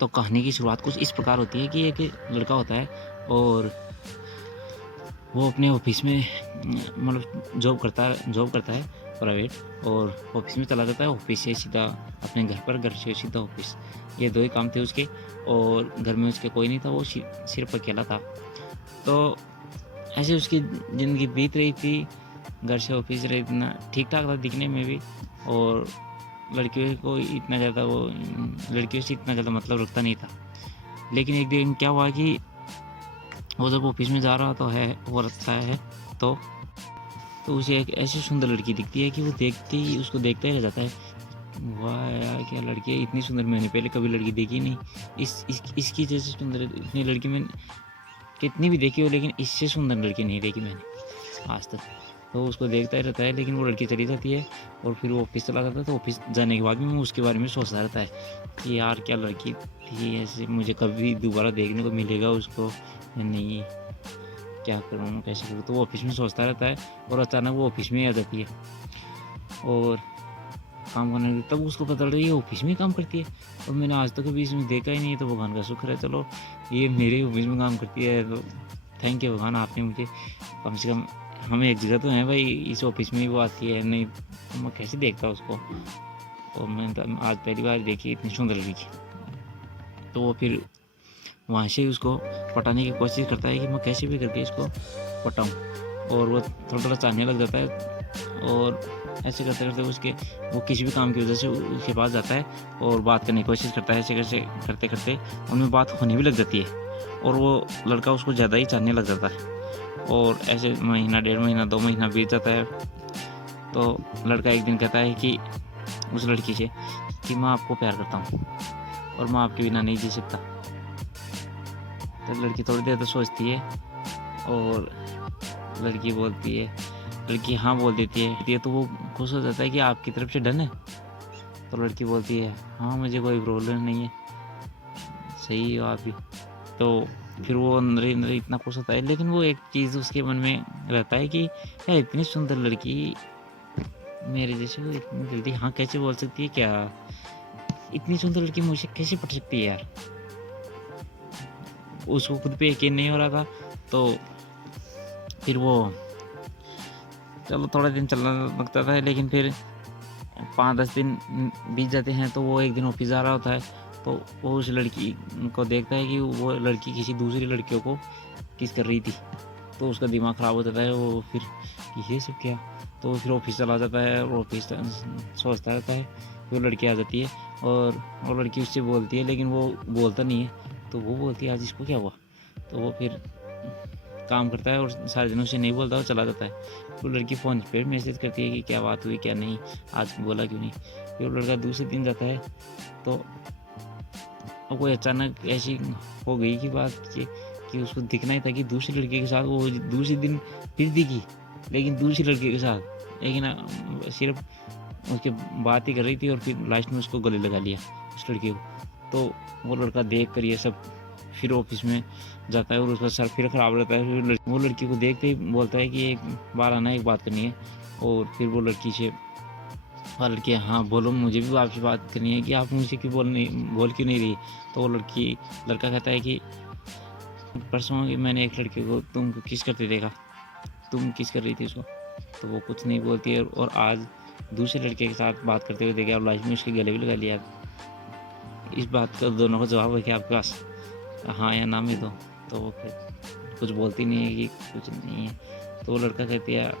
तो कहानी की शुरुआत कुछ इस प्रकार होती है कि एक लड़का होता है और वो अपने ऑफिस में मतलब जॉब करता है प्राइवेट, और ऑफिस में चला जाता है। ऑफिस से सीधा अपने घर पर, घर से सीधा ऑफिस, ये 2 ही काम थे उसके। और घर में उसके कोई नहीं था, वो सिर्फ अकेला था। तो ऐसे उसकी ज़िंदगी बीत रही थी, घर से ऑफिस रहे, इतना ठीक-ठाक था दिखने में भी, और लड़कियों से इतना ज़्यादा मतलब रखता नहीं था। लेकिन एक दिन क्या हुआ कि वो जब ऑफिस में जा रहा तो है वो रखता है, तो उसे एक ऐसी सुंदर लड़की दिखती है कि वो देखते ही उसको देखता ही रह जाता है। वाह यार! क्या लड़की है, इतनी सुंदर मैंने पहले कभी लड़की देखी नहीं। इसकी जैसी सुंदर इतनी लड़की मैंने कितनी भी देखी हो, लेकिन इससे सुंदर लड़की नहीं देखी मैंने आज तक। तो उसको देखता ही रहता है, लेकिन वो लड़की चली जाती है और फिर वो ऑफिस चला जाता है। तो ऑफिस जाने के बाद भी वो उसके बारे में सोचता रहता है कि यार क्या लड़की थी ऐसे, मुझे कभी दोबारा देखने को मिलेगा उसको या नहीं, क्या करूँ, कैसे करूँ? तो वो ऑफिस में सोचता रहता है और अचानक वो ऑफिस में ही आ जाती है और काम करने लगी। तब उसको पता चलता है ये ऑफिस में ही काम करती है और मैंने आज तक कभी इसमें देखा ही नहीं है। तो भगवान का शुक्र है, चलो ये मेरे ऑफिस में काम करती है, तो थैंक यू भगवान, आपने मुझे कम से कम, हमें एक जगह तो है भाई, इस ऑफिस में ही वो आती है, नहीं तो मैं कैसे देखता उसको। और मैंने तो आज पहली बार देखी इतनी सुंदर लड़की। तो वो फिर वहाँ से उसको पटाने की कोशिश करता है कि मैं कैसे भी करके इसको पटाऊँ, और वो थोड़ा-थोड़ा चाहने लग जाता है। और ऐसे करते-करते वो किसी भी काम की वजह से उसके पास जाता है और बात करने की कोशिश करता है। ऐसे-कैसे करते-करते उनमें बात होने भी लग जाती है और वो लड़का उसको ज़्यादा ही चाहने लग जाता है। और ऐसे महीना, 1.5 महीना, 2 महीना बीत जाता है। तो लड़का एक दिन कहता है कि उस लड़की से कि मैं आपको प्यार करता हूँ और मैं आपके बिना नहीं जी सकता। तो लड़की थोड़ी देर तो सोचती है और लड़की हाँ बोल देती है। तो वो खुश हो जाता है कि आपकी तरफ से डन है? तो लड़की बोलती है हाँ, मुझे कोई प्रॉब्लम नहीं है, सही हो आप भी। तो फिर वो अंदर ही अंदर इतना खुश होता है, लेकिन वो एक चीज़ उसके मन में रहता है कि यार इतनी सुंदर लड़की मेरे जैसे को इतनी जल्दी हाँ कैसे बोल सकती है क्या? इतनी सुंदर लड़की मुझसे कैसे पट सकती है यार? उसको खुद पे यकीन नहीं हो रहा था। तो फिर वो, चलो थोड़ा दिन चलना लगता था, लेकिन फिर 5-10 दिन बीत जाते हैं। तो वो एक दिन ऑफिस जा रहा होता है, तो वो उस लड़की को देखता है कि वो लड़की किसी दूसरी लड़कियों को किस कर रही थी। तो उसका दिमाग ख़राब हो जाता है, वो फिर कि ये सब क्या? तो फिर ऑफिस चला जाता है और ऑफिस सोचता रहता है। वो लड़की आ जाती है और वो लड़की उससे बोलती है, लेकिन वो बोलता नहीं है। तो वो बोलती है आज इसको क्या हुआ? तो वो फिर काम करता है और सारे दिनों से नहीं बोलता और चला जाता है। तो लड़की फ़ोन पे मैसेज करती है कि क्या बात हुई, क्या नहीं, आज बोला क्यों नहीं? फिर वो लड़का दूसरे दिन जाता है, तो कोई अचानक ऐसी हो गई कि बात कि उसको दिखना ही था कि दूसरी लड़की के साथ वो दूसरे दिन फिर दिखी, लेकिन दूसरी लड़की के साथ। लेकिन सिर्फ उसके बात ही कर रही थी और फिर लास्ट में उसको गले लगा लिया उस लड़की को। तो वो लड़का देख कर ये सब फिर ऑफिस में जाता है और उसका सर फिर ख़राब रहता है। फिर वो लड़की को देखते ही बोलता है कि एक बार आना, एक बात करनी है। और फिर वो लड़की हाँ बोलो, मुझे भी आपसे बात करनी है कि आप मुझसे क्यों बोल क्यों नहीं रही? तो वो लड़का कहता है कि परसों मैंने एक लड़के को तुमको किस करते देखा, तुम किस कर रही थी उसको? तो वो कुछ नहीं बोलती है और आज दूसरे लड़के के साथ बात करते हुए देखा और लाइफ में उसके गले भी लगा लिया। इस बात का दोनों का जवाब है कि आपके पास हाँ या ना में दो। तो वो फिर कुछ बोलती नहीं है कि कुछ नहीं है। तो वो लड़का कहती है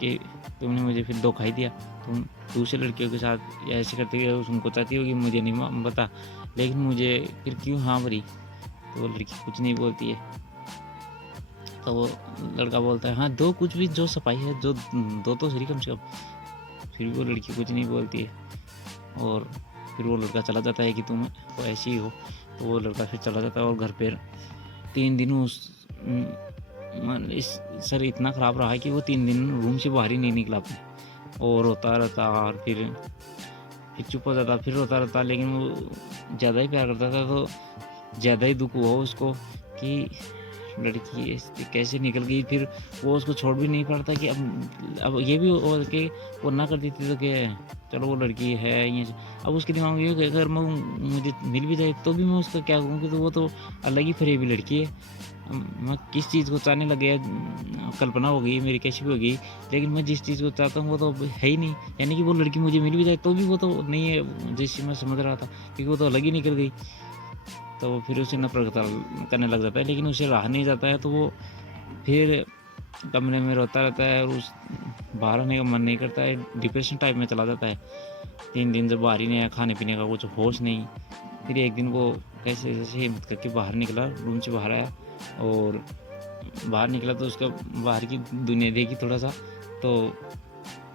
कि तुमने मुझे फिर धोखा ही दिया, तुम दूसरे लड़कियों के साथ ऐसे करते हुए उनको चाहती हो कि मुझे नहीं पता, लेकिन मुझे फिर क्यों हाँ भरी? तो वो लड़की कुछ नहीं बोलती है। तो वो लड़का बोलता है हाँ दो, कुछ भी जो सफाई है जो दो तो सही कम से कम। फिर भी वो लड़की कुछ नहीं बोलती है और फिर वो लड़का चला जाता है कि तुम तो ऐसी ही हो। तो वो लड़का फिर चला जाता है और घर पे 3 दिन इस सर इतना ख़राब रहा है कि वो 3 दिन रूम से बाहर ही नहीं निकला अपने, और रोता रहता और फिर चुप हो जाता, फिर रोता रहता। लेकिन वो ज़्यादा ही प्यार करता था, तो ज़्यादा ही दुख हुआ उसको कि लड़की कैसे निकल गई, फिर वो उसको छोड़ भी नहीं पाता कि अब ये भी और कि वो ना कर देती तो क्या, चलो वो लड़की है ये। अब उसके दिमाग में ये कि अगर मैं मुझे मिल भी जाए तो भी मैं उसका क्या कहूँ, कि तो वो तो अलग ही फरेबी लड़की है। मैं किस चीज़ को चाहने लग गया, कल्पना हो गई मेरी, कैसी भी हो गई, लेकिन मैं जिस चीज़ को चाहता हूँ वो तो है ही नहीं। यानी कि वो लड़की मुझे मिल भी जाए तो भी वो तो नहीं है जैसे मैं समझ रहा था, क्योंकि वो तो अलग ही निकल गई। तो फिर उसे नफरत करने लग जाता है, लेकिन उसे रहा नहीं जाता है, तो वो फिर कमरे में रोता रहता है और उस बाहर आने का मन नहीं करता है, डिप्रेशन टाइप में चला जाता है। 3 दिन से बाहर ही नहीं आया, खाने पीने का कुछ होश नहीं। फिर एक दिन वो कैसे जैसे हिम्मत करके बाहर निकला, रूम से बाहर आया और बाहर निकला तो उसका बाहर की दुनिया देखी थोड़ा सा, तो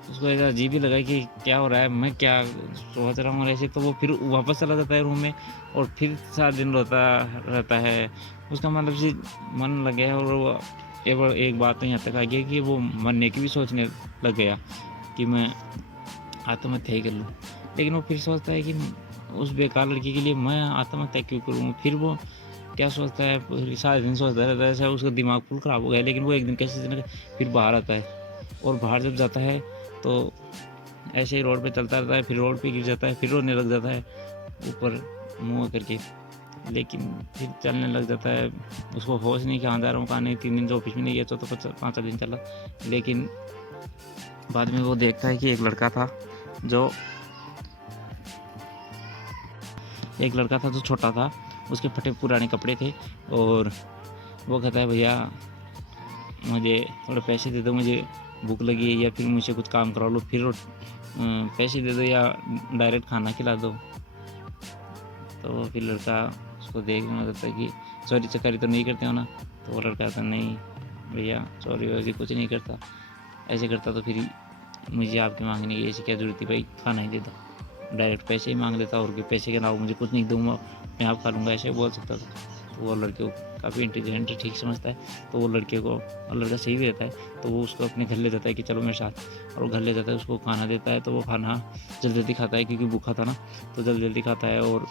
उसको ऐसा अजीब ही लगा कि क्या हो रहा है, मैं क्या सोच रहा हूँ ऐसे। तो वो फिर वापस चला जाता है रूम में और फिर 7 दिन रोता रहता है। उसका मतलब से मन लग गया है, और वो एक बात तो यहाँ तक आ गई कि वो मरने की भी सोचने लग गया कि मैं आत्महत्या ही कर लूँ। लेकिन वो फिर सोचता है कि उस बेकार लड़की के लिए मैं आत्महत्या क्यों करूँ। फिर वो क्या सोचता है, फिर सारे दिन सोचता रहता है, ऐसा उसका दिमाग फुल ख़राब हो गया। लेकिन वो एक दिन कैसे दिन फिर बाहर आता है, और बाहर जब जाता है तो ऐसे ही रोड पे चलता रहता है, फिर रोड पे गिर जाता है, फिर रोने लग जाता है ऊपर मुँह करके। लेकिन फिर चलने लग जाता है, उसको होश नहीं कहाँ जा रहा हूँ कहाँ नहीं। 3 दिन से ऑफिस में नहीं गया, चौथा 5 दिन चला। लेकिन बाद में वो देखता है कि एक लड़का था जो छोटा था, उसके फटे पुराने कपड़े थे, और वो कहता है भैया मुझे थोड़े पैसे दे दो, मुझे भूख लगी है, या फिर मुझसे कुछ काम करा लो, फिर पैसे दे दो या डायरेक्ट खाना खिला दो। तो फिर लड़का उसको देखने लगता है कि चोरी चकारी तो नहीं करते हो ना। तो वो लड़का कहता नहीं भैया चोरी वोरी कुछ नहीं करता, ऐसे करता तो फिर मुझे आपकी मांगने की ऐसी क्या जरूरत थी, भाई खाना ही देता, डायरेक्ट पैसे ही मांग लेता, और पैसे के अलावा मुझे कुछ नहीं दूंगा, मैं आप खा लूँगा, ऐसे बोल सकता था। तो वो लड़के को काफ़ी इंटेलिजेंट ठीक समझता है, तो वो लड़का सही भी रहता है, तो वो उसको अपने घर ले जाता है कि चलो मेरे साथ, और वो घर ले जाता है, उसको खाना देता है। तो वो खाना जल्दी खाता है क्योंकि भूखा था ना, तो जल्दी खाता है, और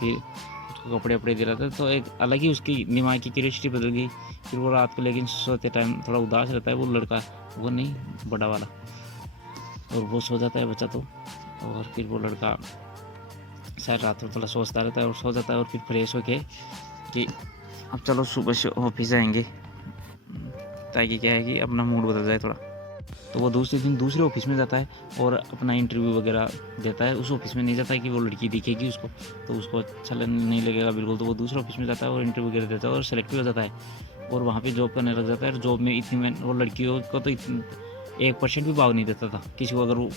फिर उसको कपड़े वपड़े दे रहा था। तो एक अलग ही उसकी दिमाग की क्यूरियोसिटी बदल गई। फिर वो रात को लेकिन सोते टाइम थोड़ा उदास रहता है, वो लड़का, वो नहीं बड़ा वाला, और वो सो जाता है बच्चा तो। और फिर वो लड़का शायद रात में थोड़ा सोचता रहता है और सो जाता है, और फिर फ्रेश होके कि अब चलो सुबह से ऑफिस जाएंगे, ताकि क्या है कि अपना मूड बदल जाए थोड़ा। तो वो दूसरे दिन दूसरे ऑफिस में जाता है और अपना इंटरव्यू वगैरह देता है। उस ऑफिस में नहीं जाता है कि वो लड़की दिखेगी उसको, तो उसको अच्छा नहीं लगेगा बिल्कुल। तो वो दूसरे ऑफिस में जाता है और इंटरव्यू वगैरह देता है और सेलेक्ट भी हो जाता है, और वहाँ पे जॉब करने लग जाता है। और जॉब में वो लड़कियों को तो 1% भी भाव नहीं देता था किसी को। अगर वो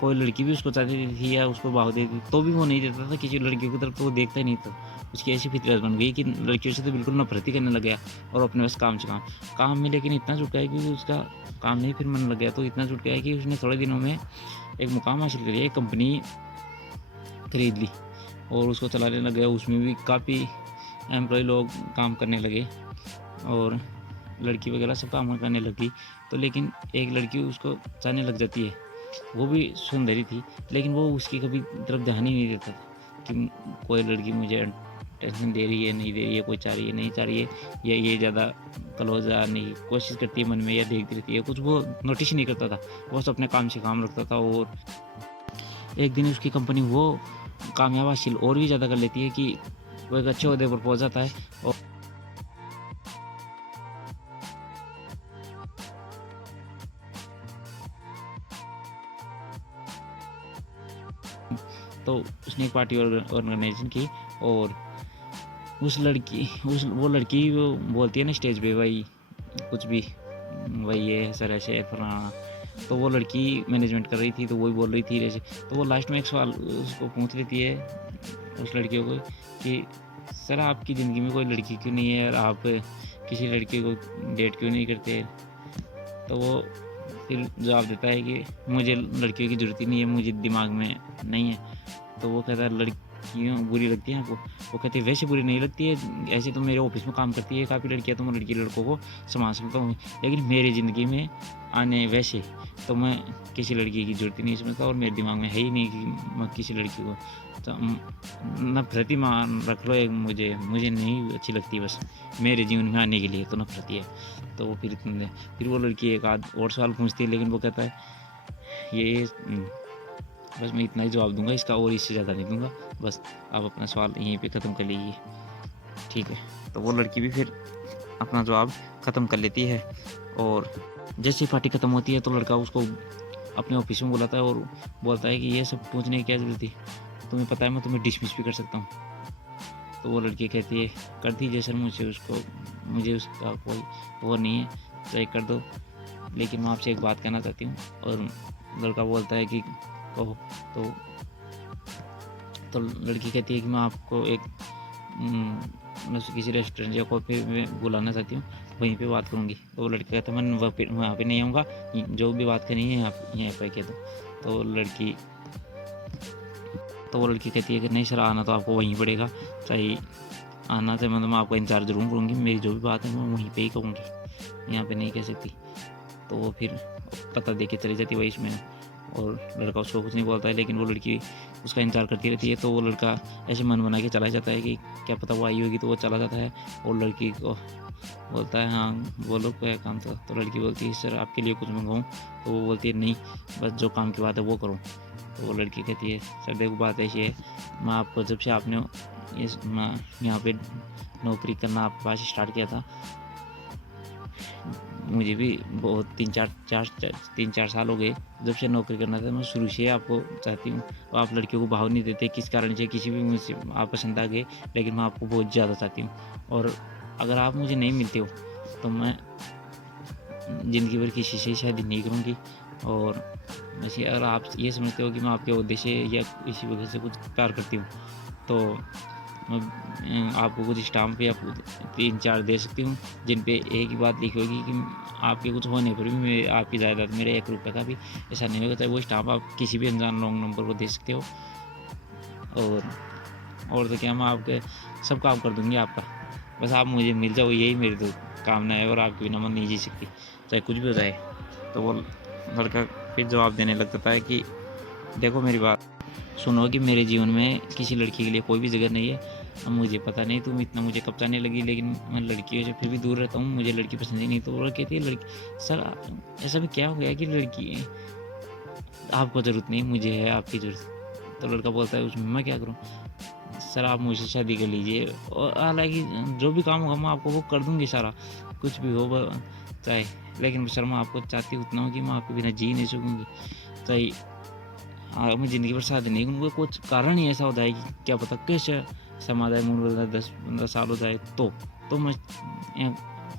कोई लड़की भी उसको चाहती थी या उसको भाव देती तो भी वो नहीं देता था किसी लड़कियों की तरफ, तो वो देखता ही नहीं था। उसकी ऐसी फितरत बन गई कि लड़कियों से तो बिल्कुल नफरत ही करने लग गया, और अपने बस काम से काम में लेकिन इतना जुट गया कि उसका काम नहीं फिर मन लग गया। तो इतना जुट गया कि उसने थोड़े दिनों में एक मुकाम हासिल कर लिया, एक कंपनी खरीद ली और उसको चलाने लग गया। उसमें भी काफ़ी एम्प्लॉय लोग काम करने लगे, और लड़की वगैरह सब काम करने लगी। तो लेकिन एक लड़की उसको चाहने लग जाती है, वो भी सुंदरी थी, लेकिन वो उसकी कभी तरफ ध्यान ही नहीं देता था कि कोई लड़की मुझे टेंशन दे रही है नहीं दे रही है, कोई चाह रही है नहीं चाह रही है, या ये ज़्यादा क्लोज आने की कोशिश करती है मन में या देखती रहती है, कुछ वो नोटिस ही नहीं करता था। वो सब अपने काम से काम रखता था। और एक दिन उसकी कंपनी वो कामयाब हासिल और भी ज़्यादा कर लेती है कि वो एक अच्छे ओहदे पर पहुँच जाता है। और तो उसने एक पार्टी ऑर्गेनाइजेशन की, और वो लड़की वो बोलती है ना स्टेज पे, भाई कुछ भी, भाई ये सर ऐसे फलाना। तो वो लड़की मैनेजमेंट कर रही थी, तो वही बोल रही थी जैसे। तो वो लास्ट में एक सवाल उसको पूछ लेती है उस लड़कियों को कि सर आपकी ज़िंदगी में कोई लड़की क्यों नहीं है और आप किसी लड़की को डेट क्यों नहीं करते। तो वो फिर जवाब देता है कि मुझे लड़कियों की ज़रूरत ही नहीं है, मुझे दिमाग में नहीं है। तो वो कहता है क्यों बुरी लगती है आपको? वो कहती है वैसे बुरी नहीं लगती है, ऐसे तो मेरे ऑफिस में काम करती है काफ़ी लड़कियाँ, तो मैं लड़की लड़कों को संभाल सकता हूँ, लेकिन मेरी ज़िंदगी में आने वैसे तो मैं किसी लड़की की ज़रूरत ही नहीं समझता, और मेरे दिमाग में है ही नहीं कि मैं किसी लड़की को तो नफ़रत ही मान रख लो एक, मुझे नहीं अच्छी लगती, बस मेरे जीवन में आने के लिए तो नफ़रत ही है। तो वो फिर वो लड़की एक आध और सवाल पूछती है, लेकिन वो कहता है ये बस मैं इतना ही जवाब दूंगा, इसका और इससे ज़्यादा नहीं दूंगा, बस आप अपना सवाल यहीं पे ख़त्म कर लीजिए, ठीक है। तो वो लड़की भी फिर अपना जवाब ख़त्म कर लेती है, और जैसे ही पार्टी ख़त्म होती है तो लड़का उसको अपने ऑफिस में बुलाता है और बोलता है कि ये सब पूछने की क्या ज़रूरत थी, तुम्हें पता है मैं तुम्हें डिसमिस भी कर सकता हूँ। तो वो लड़की कहती है कर दीजिए सर, मुझे उसका कोई वो नहीं है, चाहे कर दो, लेकिन मैं आपसे एक बात कहना चाहती हूँ। और लड़का बोलता है कि कहो। तो लड़की कहती है कि मैं आपको एक मैं किसी रेस्टोरेंट या कॉफ़ी में बुलाना चाहती हूँ, वहीं पे बात करूँगी। तो वो लड़का कहता है मैं वहाँ पे नहीं आऊँगा, जो भी बात करनी है आप यहीं पर कह दो। तो वो लड़की कहती है कि नहीं सर, आना तो आपको वहीं पड़ेगा, चाहे आना से मतलब मैं आपका इंतजार ज़रूर करूँगी, मेरी जो भी बात है मैं वहीं पे ही कहूँगी, यहाँ पे नहीं कह सकती। तो वो फिर पता दे के चली जाती है इसमें, और लड़का उसको कुछ नहीं बोलता है, लेकिन वो लड़की उसका इंतजार करती रहती है। तो वो लड़का ऐसे मन बना के चला जाता है कि क्या पता वो आई होगी, तो वो चला जाता है और लड़की को बोलता है हाँ बोलो क्या काम था। तो लड़की बोलती है सर आपके लिए कुछ मंगवाऊँ? तो वो बोलती है नहीं, बस जो काम की बात है वो करो। तो वो लड़की कहती है सर देखो बात ऐसी है, मैं आपको जब से आपने यहाँ पे नौकरी करना आपके पास स्टार्ट किया था, मुझे भी बहुत 3-4 साल हो गए जब से नौकरी करना था। मैं शुरू से आपको चाहती हूँ, आप लड़कियों को भाव नहीं देते किस कारण से, किसी भी मुझसे आप पसंद आ गए, लेकिन मैं आपको बहुत ज़्यादा चाहती हूँ, और अगर आप मुझे नहीं मिलते हो तो मैं ज़िंदगी भर किसी से शादी नहीं करूँगी। और वैसे अगर आप ये समझते हो कि मैं आपके उद्देश्य या इसी वजह से कुछ प्यार करती हूँ, तो मैं आपको कुछ स्टाम्प या 3-4 दे सकती हूँ, जिन पे एक ही बात लिखी होगी कि आपके कुछ होने पर भी आपकी जायदाद मेरे 1 रुपये का भी ऐसा नहीं होगा। चाहे वो स्टाम्प आप किसी भी अनजान रॉन्ग नंबर को दे सकते हो, और तो क्या, मैं आपके सब काम कर दूँगी आपका, बस आप मुझे मिल जाओ, यही मेरी तो कामना है, और आपके बिना मैं नहीं जी सकती, चाहे कुछ भी हो जाए। तो वो लड़का फिर जवाब देने लग जाता है कि देखो मेरी बात सुनो कि मेरे जीवन में किसी लड़की के लिए कोई भी जगह नहीं है। अब मुझे पता नहीं तुम इतना मुझे कब चाहने लगी, लेकिन मैं लड़कियों से फिर भी दूर रहता हूँ, मुझे लड़की पसंद ही नहीं। तो वो कहती है लड़की सर ऐसा भी क्या हो गया कि लड़की आपको ज़रूरत नहीं, मुझे है आपकी ज़रूरत। तो लड़का बोलता है उसमें मैं क्या करूँ? सर आप मुझसे शादी कर लीजिए, और हालांकि जो भी काम होगा मैं आपको वो कर दूँगी सारा, कुछ भी हो चाहे, लेकिन सर मैं आपको चाहती उतना हूँ कि मैं आपके बिना जी नहीं सकूँगी, चाहे हाँ मैं ज़िंदगी भर शादी नहीं करूँगा। कुछ कारण ही ऐसा हो जाए कि क्या पता कैसे समाज आए, मूड बदला 10-15 साल हो जाए तो मैं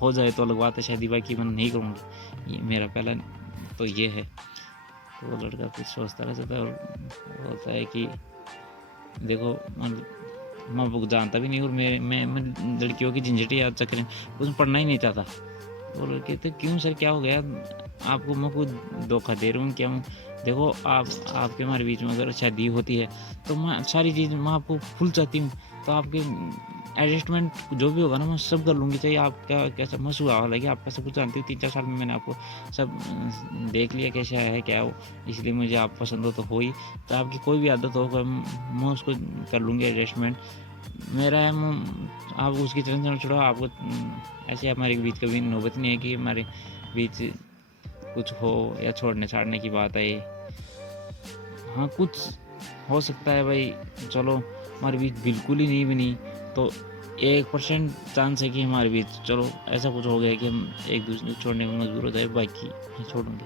हो जाए तो अलग बात है, शादी बाकी मैं नहीं करूँगी। ये मेरा पहला तो ये है। तो वो लड़का कुछ सोचता रह जाता है और बोलता है कि देखो मैं बुक जानता भी नहीं, और मैं लड़कियों की झंझटी या चक्कर में उसमें पढ़ना ही नहीं चाहता। वो लड़के तो क्यों सर क्या हो गया, आपको मैं कुछ धोखा दे रहा हूँ क्या? देखो आपके हमारे बीच में अगर शादी होती है तो मैं सारी चीज़ मैं आपको फुल चाहती हूँ, तो आपके एडजस्टमेंट जो भी होगा ना मैं सब कर लूँगी, चाहिए आपका कैसा मैं सुहा हालांकि आपका सब कुछ जानती हूँ, 3-4 साल में मैंने आपको सब देख लिया कैसा है क्या हो, इसलिए मुझे आप पसंद हो तो हो ही, तो आपकी कोई भी आदत हो मैं उसको कर लूँगी एडजस्टमेंट, मेरा है आप उसकी टेंशन छोड़ो। आपको ऐसे हमारे बीच कभी नौबत नहीं है कि हमारे बीच कुछ हो या छोड़ने छाड़ने की बात है। हाँ कुछ हो सकता है भाई, चलो हमारे बीच बिल्कुल ही नहीं बनी तो 1% चांस है कि हमारे बीच चलो ऐसा कुछ हो गया कि हम एक दूसरे को छोड़ने में मजबूर हो जाए, बाकी मैं छोड़ूंगी।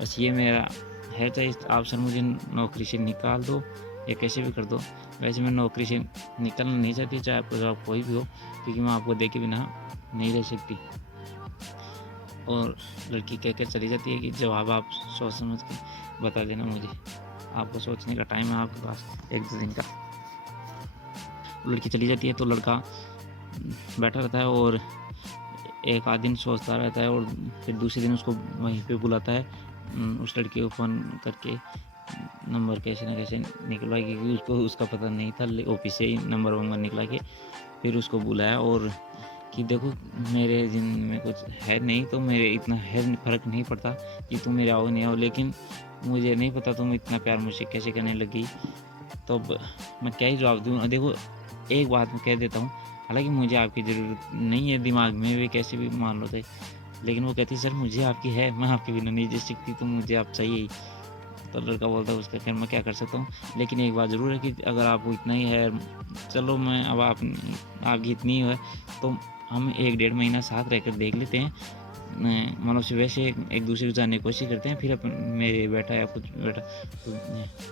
बस ये मेरा है, चाहे आप सर मुझे नौकरी से निकाल दो या कैसे भी कर दो, वैसे मैं नौकरी से निकलना नहीं चाहती, चाहे आपको जवाब कोई भी हो, क्योंकि मैं आपको देखे बिना नहीं रह सकती। और लड़की कह कर चली जाती है कि जवाब आप सोच समझ के बता देना मुझे, आपको सोचने का टाइम है आपके पास 1-2 दिन का। लड़की चली जाती है तो लड़का बैठा रहता है और एक आध दिन सोचता रहता है, और फिर दूसरे दिन उसको वहीं पे बुलाता है उस लड़की को फ़ोन करके नंबर कैसे ना कैसे निकलवा, क्योंकि उसको उसका पता नहीं था, ऑफिस से ही नंबर वंबर निकला के फिर उसको बुलाया और कि देखो मेरे जिन में कुछ है नहीं, तो मेरे इतना है फ़र्क नहीं पड़ता कि तुम मेरे आओ नहीं आओ, लेकिन मुझे नहीं पता तुम इतना प्यार मुझसे कैसे करने लगी। तो अब मैं क्या ही जवाब दूँ। देखो एक बात मैं कह देता हूँ, हालांकि मुझे आपकी ज़रूरत नहीं है, दिमाग में भी कैसे भी मान लो थे, लेकिन वो कहती सर मुझे आपकी है, मैं आपके बिना नहीं जी सकती, तो मुझे आप चाहिए ही। तो लड़का बोलता है उसका खैर मैं क्या कर सकता हूँ, लेकिन एक बात ज़रूर है कि अगर आपको इतना ही है, चलो मैं अब आपकी इतनी ही है तो हम 1-1.5 महीना साथ रहकर देख लेते हैं, मतलब से वैसे एक दूसरे को जानने की कोशिश करते हैं, फिर अपन मेरे बेटा या कुछ बेटा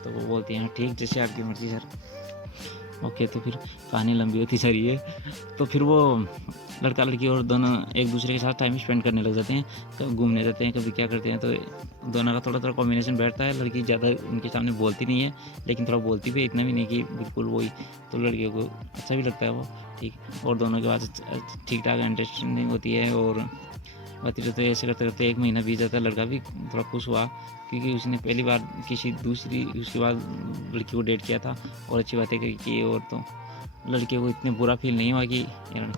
तो वो बोलती हैं ठीक जैसे आपकी मर्ज़ी सर। ओके, तो फिर कहानी लंबी होती जा रही है। तो फिर वो लड़का लड़की और दोनों एक दूसरे के साथ टाइम स्पेंड करने लग जाते हैं, कभी घूमने जाते हैं, कभी क्या करते हैं, तो दोनों का थोड़ा थोड़ा कॉम्बिनेशन बैठता है। लड़की ज़्यादा उनके सामने बोलती नहीं है, लेकिन थोड़ा बोलती भी है, इतना भी नहीं कि बिल्कुल वही। तो लड़कियों को अच्छा भी लगता है वो, ठीक। और दोनों के बाद ठीक ठाक अंडरस्टैंडिंग होती है और बात रहते ऐसे करते करते 1 महीना बीत जाता है। लड़का भी थोड़ा खुश हुआ क्योंकि उसने पहली बार किसी दूसरी उसके बाद लड़की को डेट किया था और अच्छी बातें की, और तो लड़के को इतने बुरा फील नहीं हुआ कि यार।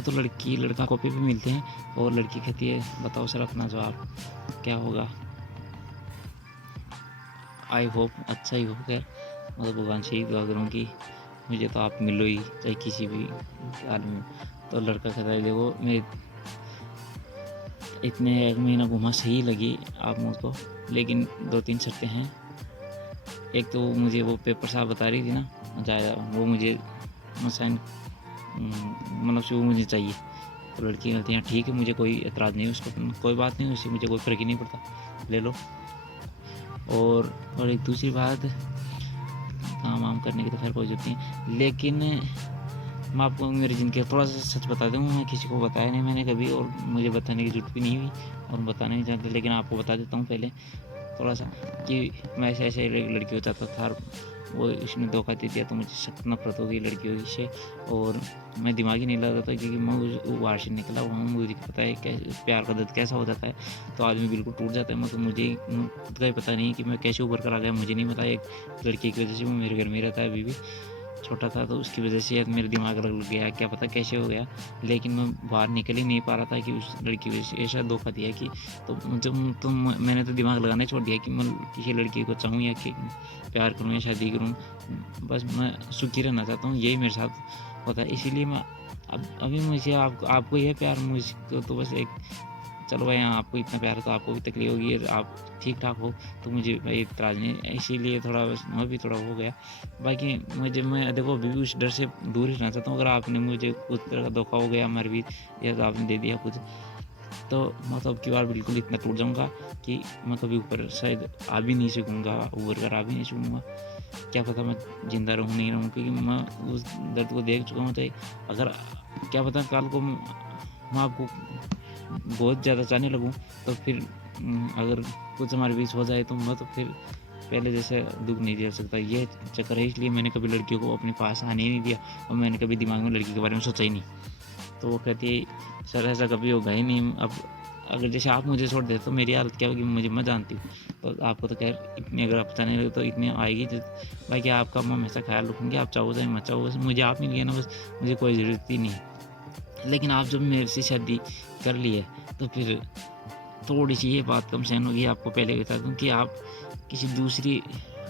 तो लड़की लड़का कॉपी पे मिलते हैं और लड़की कहती है बताओ सर अपना जवाब क्या होगा। आई होप अच्छा ही हो, खैर मतलब भगवान से ही दुआ करूँ कि मुझे तो आप मिलो ही, चाहे किसी भी आदमी। तो लड़का कहता है देखो मैं इतने 1 महीना घुमा सही लगी आप मुझको, लेकिन 2-3 शर्तें हैं। एक तो मुझे वो पेपर साहब बता रही थी ना जायदा, वो मुझे साइन मतलब से वो मुझे चाहिए। तो लड़की कहती है ठीक है मुझे कोई एतराज़ नहीं, उसको कोई बात नहीं, उससे मुझे कोई फ़र्क ही नहीं पड़ता, ले लो। और एक दूसरी बात, काम वाम करने की तो खैर कोई ज़रूरत नहीं, लेकिन मैं आपको मेरी ज़िंदगी का थोड़ा सा सच बता दूँ, मैं किसी को बताया नहीं मैंने कभी, और मुझे बताने की ज़रूरत भी नहीं हुई और बताना नहीं चाहता, लेकिन आपको बता देता हूँ पहले थोड़ा सा कि मैं ऐसे ऐसे एक लड़की को चाहता था और वो इसने धोखा दे दिया, तो मुझे सख्त नफरत हो गई लड़कियों से और मैं दिमाग ही नहीं लगा था क्योंकि मैं उस बाहर से निकला हुआ हूँ, मुझे पता है कैसे प्यार का दर्द कैसा हो जाता है। तो आदमी बिल्कुल टूट जाता है, मतलब मुझे खुद का ही पता नहीं कि मैं कैसे ऊपर कर आ गया, मुझे नहीं पता। एक लड़की की वजह से वो मेरे घर में रहता है, अभी भी छोटा था, तो उसकी वजह से मेरा दिमाग लग गया, क्या पता कैसे हो गया, लेकिन मैं बाहर निकल ही नहीं पा रहा था कि उस लड़की वजह से ऐसा धोखा दिया कि तो मैंने तो दिमाग लगाना ही छोड़ दिया कि मैं किसी लड़की को चाहूँ या कि प्यार करूँ या शादी करूँ, बस मैं सुखी रहना चाहता हूँ, यही मेरे साथ होता है। इसीलिए मैं अभी मुझे आपको यह प्यार मुझको तो बस एक चलो भाई हाँ आपको इतना प्यार है तो आपको भी तकलीफ होगी, आप ठीक ठाक हो तो मुझे भाई इतराज़ नहीं, इसीलिए थोड़ा बस मैं भी थोड़ा हो गया। बाकी मैं देखो अभी भी उस डर से दूर ही रहना चाहता हूँ। अगर आपने मुझे कुछ तरह का धोखा हो गया मर भी या तो आपने दे दिया कुछ, तो मैं तो अब की बार बिल्कुल इतना टूट जाऊँगा कि मैं कभी ऊपर शायद आ भी नहीं सकूँगा, उभर कर आ भी नहीं सकूँगा। क्या पता मैं ज़िंदा रहूँ नहीं रहूँ, क्योंकि मैं उस दर्द को देख चुका हूँ। तो अगर क्या पता कल को मैं आपको बहुत ज़्यादा चाहने लगूँ तो फिर अगर कुछ हमारे बीच हो जाए तो मैं तो फिर पहले जैसे दुख नहीं झेल सकता। ये चक्कर है, इसलिए मैंने कभी लड़कियों को अपने पास आने ही नहीं दिया और मैंने कभी दिमाग में लड़की के बारे में सोचा ही नहीं। तो वो कहती है सर ऐसा कभी होगा ही नहीं, अब अगर जैसे आप मुझे छोड़ देते तो मेरी हालत क्या होगी, मुझे मैं जानती हूँ। तो आपको तो खैर इतनी अगर आप चाहने लगे तो इतनी आएगी, बाकी आपका मैं हमेशा ख्याल रखूँगी, आप चाहो चाहे मत चाहो, बस मुझे आप मिल गया ना, बस मुझे कोई ज़रूरत ही नहीं। लेकिन आप जब मेरे से शादी कर ली है तो फिर थोड़ी सी ये बात कम सहन होगी। आपको पहले बता दूं कि आप किसी दूसरी,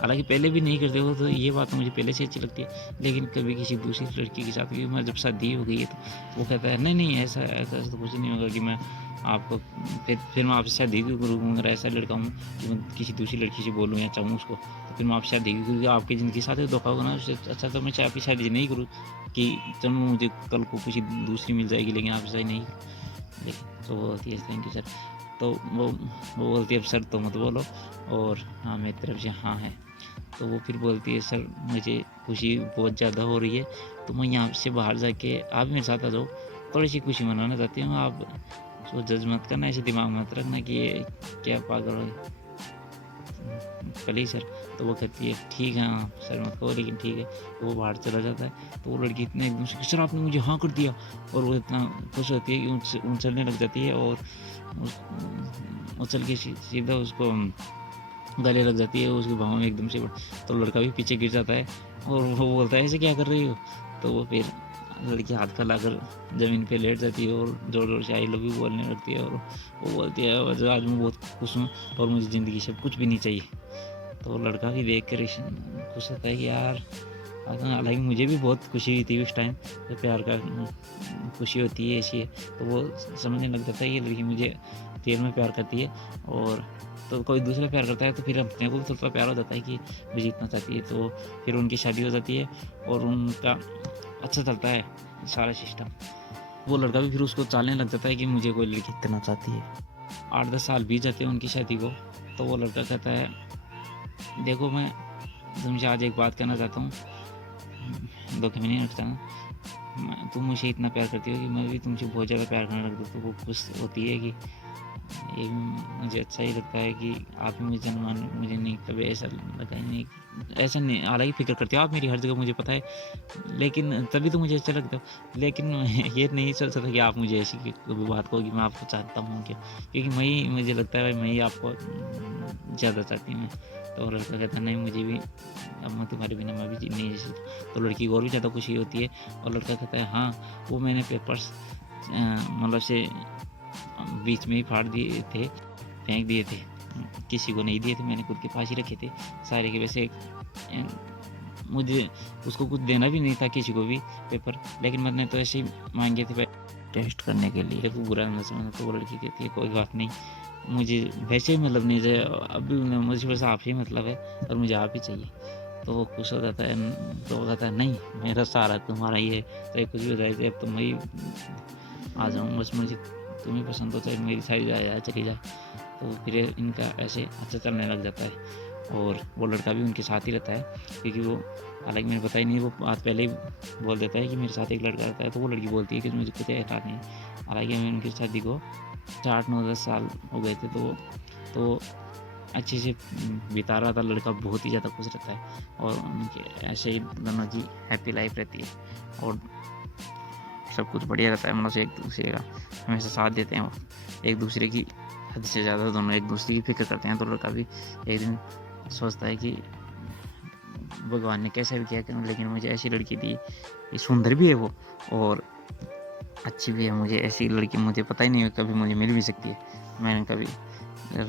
हालांकि पहले भी नहीं करते हो तो ये बात मुझे पहले से अच्छी लगती है, लेकिन कभी किसी दूसरी लड़की के साथ, क्योंकि मैं जब शादी हो गई है तो वो कहता है नहीं नहीं ऐसा ऐसा तो कुछ नहीं होगा कि मैं आपको फिर मैं आपसे शादी क्यों करूँ, अगर ऐसा लड़का हूँ कि मैं किसी दूसरी लड़की से बोलूँ या चाहूँ उसको तो फिर मैं आपसे शादी क्यों, क्योंकि आपकी ज़िंदगी के साथ धोखा होगा ना। उससे अच्छा तो मैं चाहे आपकी शादी नहीं करूँ कि चलो मुझे कल को किसी दूसरी मिल जाएगी, लेकिन आपसे नहीं। लेकिन तो वो होती है थैंक यू सर। तो वो बोलती है अब सर तो मत बोलो, और हाँ मेरी तरफ से हाँ है। तो वो फिर बोलती है सर मुझे खुशी बहुत ज़्यादा हो रही है, तो मैं यहाँ से बाहर जाके आप मेरे साथ आ जाओ, थोड़ी सी खुशी मनाना चाहती हूँ। आप उसको जज मत करना, ऐसे दिमाग में मत रखना कि ये क्या पागल है कल सर। तो वो कहती है ठीक है हाँ सर मत कहो, लेकिन ठीक है। तो वो बाहर चला जाता है, तो वो लड़की इतने एकदम से सर आपने मुझे हाँ कर दिया, और वो इतना खुश होती है कि उछलने लग जाती है और उछल के सीधा उसको गले लग जाती है उसकी बाहों में एकदम से, तो लड़का भी पीछे गिर जाता है और वो बोलता है ऐसे क्या कर रही हो। तो वो फिर लड़की हाथ फैलाकर ज़मीन पे लेट जाती है और ज़ोर ज़ोर से आई लव यू बोलने लगती है, और वो बोलती है आज मैं बहुत खुश हूँ और मुझे ज़िंदगी से कुछ भी नहीं चाहिए। तो लड़का भी देख कर खुश होता है कि यार, हालांकि मुझे भी बहुत खुशी हुई थी उस टाइम, तो प्यार का खुशी होती है ऐसी है। तो वो समझने लग जाता है कि लड़की मुझे रियल में प्यार करती है, और तो कोई दूसरा प्यार करता है तो फिर अपने को भी थोड़ा प्यार हो जाता है कि मुझे इतना चाहती है। तो फिर उनकी शादी हो जाती है और उनका अच्छा चलता है सारा सिस्टम। वो लड़का भी फिर उसको चालने लग जाता है कि मुझे कोई लड़की इतना चाहती है। 8-10 साल बीत जाते हैं उनकी शादी को। तो वो लड़का कहता है देखो, मैं तुमसे आज एक बात कहना चाहता हूँ, धोखे में नहीं रखता ना, तुम मुझे इतना प्यार करती हो कि मैं भी तुमसे बहुत ज़्यादा प्यार करने लग जाता। तो वो खुश होती है कि ये मुझे अच्छा ही लगता है कि आप ही मुझे जन्मान, मुझे नहीं कभी ऐसा लगा ही नहीं, ऐसा नहीं, हालांकि फिक्र करते हो आप मेरी हर जगह मुझे पता है, लेकिन तभी तो मुझे अच्छा लगता है। लेकिन ये नहीं चल सकता कि आप मुझे ऐसी कभी बात कहो कि मैं आपको चाहता हूँ क्या, क्योंकि मैं ही, मुझे लगता है भाई मैं ही आपको ज़्यादा चाहती हूँ। तो लड़का कहता है नहीं, मुझे भी अब मैं तुम्हारे बिना मैं भी नहीं जी सकता। तो लड़की को और भी ज़्यादा खुशी होती है, और लड़का कहता है हाँ, वो मैंने पेपर्स मतलब से बीच में ही फाड़ दिए थे, फेंक दिए थे, किसी को नहीं दिए थे, मैंने खुद के पास ही रखे थे सारे के। वैसे मुझे उसको कुछ देना भी नहीं था किसी को भी पेपर, लेकिन मैंने तो ऐसे ही मांगे थे टेस्ट करने के लिए। देखो बुरा न समझना। तो वो लड़की कहती है कोई बात नहीं, मुझे वैसे ही मतलब नहीं है, अभी मुझे बस आप ही मतलब है और मुझे आप ही चाहिए। तो वो खुश हो जाता है। तो वो कहता है नहीं, मेरा सारा तुम्हारा ही है, चाहे कुछ भी हो जाए, अब तो मैं ही आ जाऊँ, बस मुझे तुम्हें पसंद हो, चाहे मेरी सारी जाए चली जाए। तो फिर इनका ऐसे अच्छा चलने लग जाता है, और वो लड़का भी उनके साथ ही रहता है, क्योंकि वो, हालांकि मैंने बताया नहीं, वो बात पहले ही बोल देता है कि मेरे साथ एक लड़का रहता है। तो वो लड़की बोलती है कि मुझे कुछ एहसास नहीं। हालांकि मैं उनकी शादी को 8-9-10 साल हो गए थे। तो अच्छे से बिता रहा था, लड़का बहुत ही ज़्यादा खुश रहता है, और उनके ऐसे ही दोनों की हैप्पी लाइफ रहती है और सब कुछ बढ़िया रहता है। मतलब एक दूसरे का हमेशा साथ देते हैं, वो एक दूसरे की हद से ज़्यादा दोनों एक दूसरे की फिक्र करते हैं। तो लड़का भी एक दिन सोचता है कि भगवान ने कैसा भी किया करूँ, लेकिन मुझे ऐसी लड़की दी, सुंदर भी है वो और अच्छी भी है, मुझे ऐसी लड़की मुझे पता ही नहीं है कभी मुझे मिल भी सकती है। मैंने कभी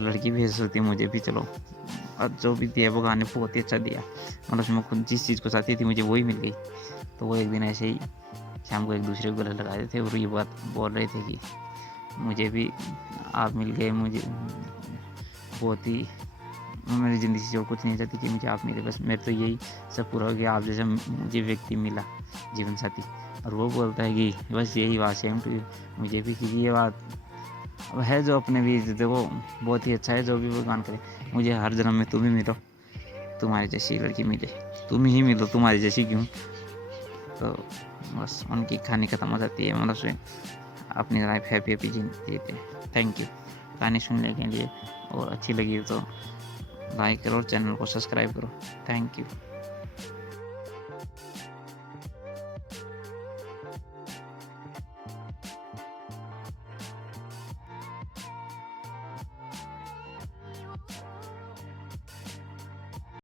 लड़की भी ऐसी होती है मुझे भी, चलो अब जो भी दिया भगवान ने बहुत ही अच्छा दिया। मतलब मैं खुद जिस चीज़ को चाहती थी मुझे वही मिल गई। तो वो एक दिन ऐसे ही शाम को एक दूसरे को गले लगा रहे थे और ये बात बोल रहे थे कि मुझे भी आप मिल गए, मुझे बहुत ही, मेरी ज़िंदगी से और कुछ नहीं चाहती कि मुझे आप मिले, बस मेरे तो यही सब पूरा हो गया, आप जैसा मुझे व्यक्ति मिला जीवन साथी। और वो बोलता है कि बस यही बात सेम टू यू, मुझे भी, क्योंकि ये बात अब है जो अपने भी देखो बहुत ही अच्छा है, जो भी भगवान करे मुझे हर जन्म में तुम ही मिलो, तुम्हारी जैसी लड़की मिले, तुम ही मिलो, तुम्हारी जैसी क्यों। तो बस उनकी कहानी ख़त्म हो जाती है, मतलब से अपनी लाइफ हैप्पी जीते हैं। थैंक यू कहानी सुनने के लिए, और अच्छी लगी तो लाइक करो, चैनल को सब्सक्राइब करो। Thank you.